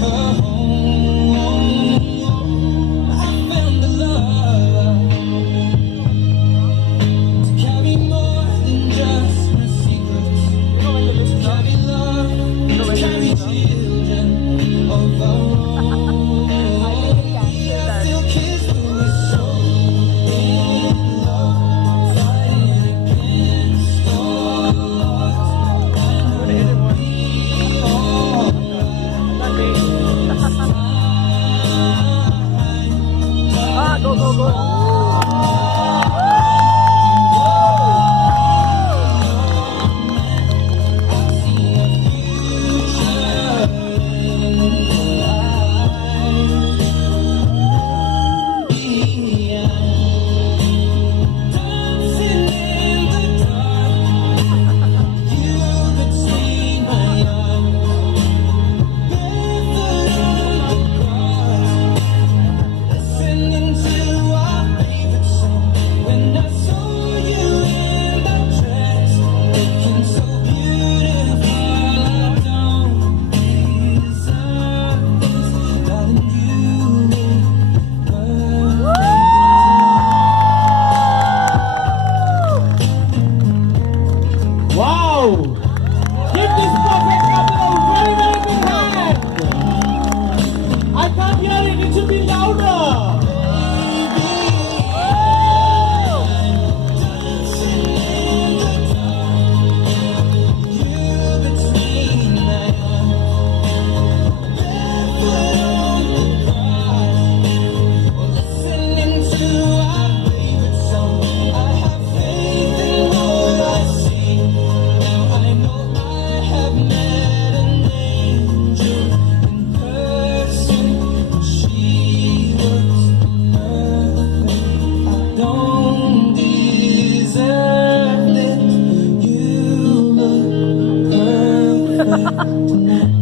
her home. I found the love to carry more than just my secrets, to carry love, to carry children of our own. I still kiss the whistle in love, fighting against all odds. I know it'll be alright. Go, go, go. Wow! Give this perfect couple a very, very big hand! I can't hear it, it should be louder! Don't deserve it. You look perfect tonight.